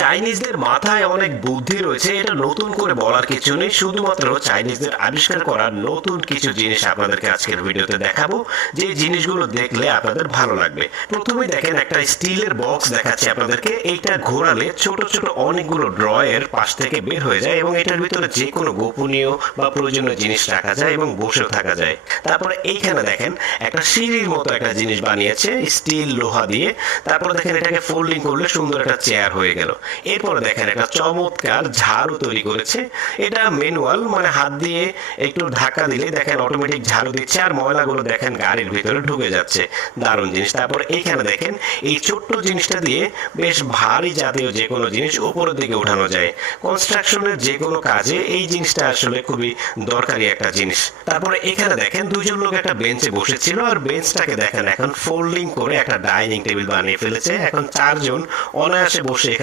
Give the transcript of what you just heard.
চাইনিজদের মাথায় অনেক বুদ্ধি রয়েছে, এটা নতুন করে বলার কিছু নেই। শুধুমাত্র চাইনিজদের আবিষ্কার করা নতুন কিছু জিনিস আপনাদেরকে আজকের ভিডিওতে দেখাবো, যে জিনিসগুলো দেখলে আপনাদের ভালো লাগবে। প্রথমে দেখেন, একটা স্টিলের বক্স দেখাচ্ছি আপনাদেরকে। এইটা ঘোরালে ছোট ছোট অনেকগুলো ড্রয়ের পাশ থেকে বের হয়ে যায় এবং এটার ভিতরে যে কোনো গোপনীয় বা প্রয়োজনীয় জিনিস রাখা যায় এবং বসেও থাকা যায়। তারপরে এইখানে দেখেন একটা সিঁড়ির মতো একটা জিনিস বানিয়েছে স্টিল লোহা দিয়ে। তারপরে দেখেন এটাকে ফোল্ডিং করলে সুন্দর একটা চেয়ার হয়ে গেল। এরপরে দেখেন একটা চমৎকার ঝাড়ু তৈরি করেছে। এটা ম্যানুয়াল, মানে হাত দিয়ে একটু ধাক্কা দিলে দেখেন অটোমেটিক ঝাড়ু দিচ্ছে, আর ময়লাগুলো দেখেন গাড়ির ভিতরে ঢুকে যাচ্ছে। দারুণ জিনিস। তারপর এইখানে দেখেন এই ছোট্ট জিনিসটা দিয়ে বেশ ভারী জাতীয় যে কোনো জিনিস উপরের দিকে উঠানো যায়। কনস্ট্রাকশনের যে কোনো কাজে এই জিনিসটা আসলে খুবই দরকারি একটা জিনিস। তারপরে এখানে দেখেন দুইজন লোক একটা বেঞ্চে বসেছিল, আর বেঞ্চটাকে দেখেন এখন ফোল্ডিং করে একটা ডাইনিং টেবিল বানিয়ে ফেলেছে। এখন চারজন অনায়াসে বসে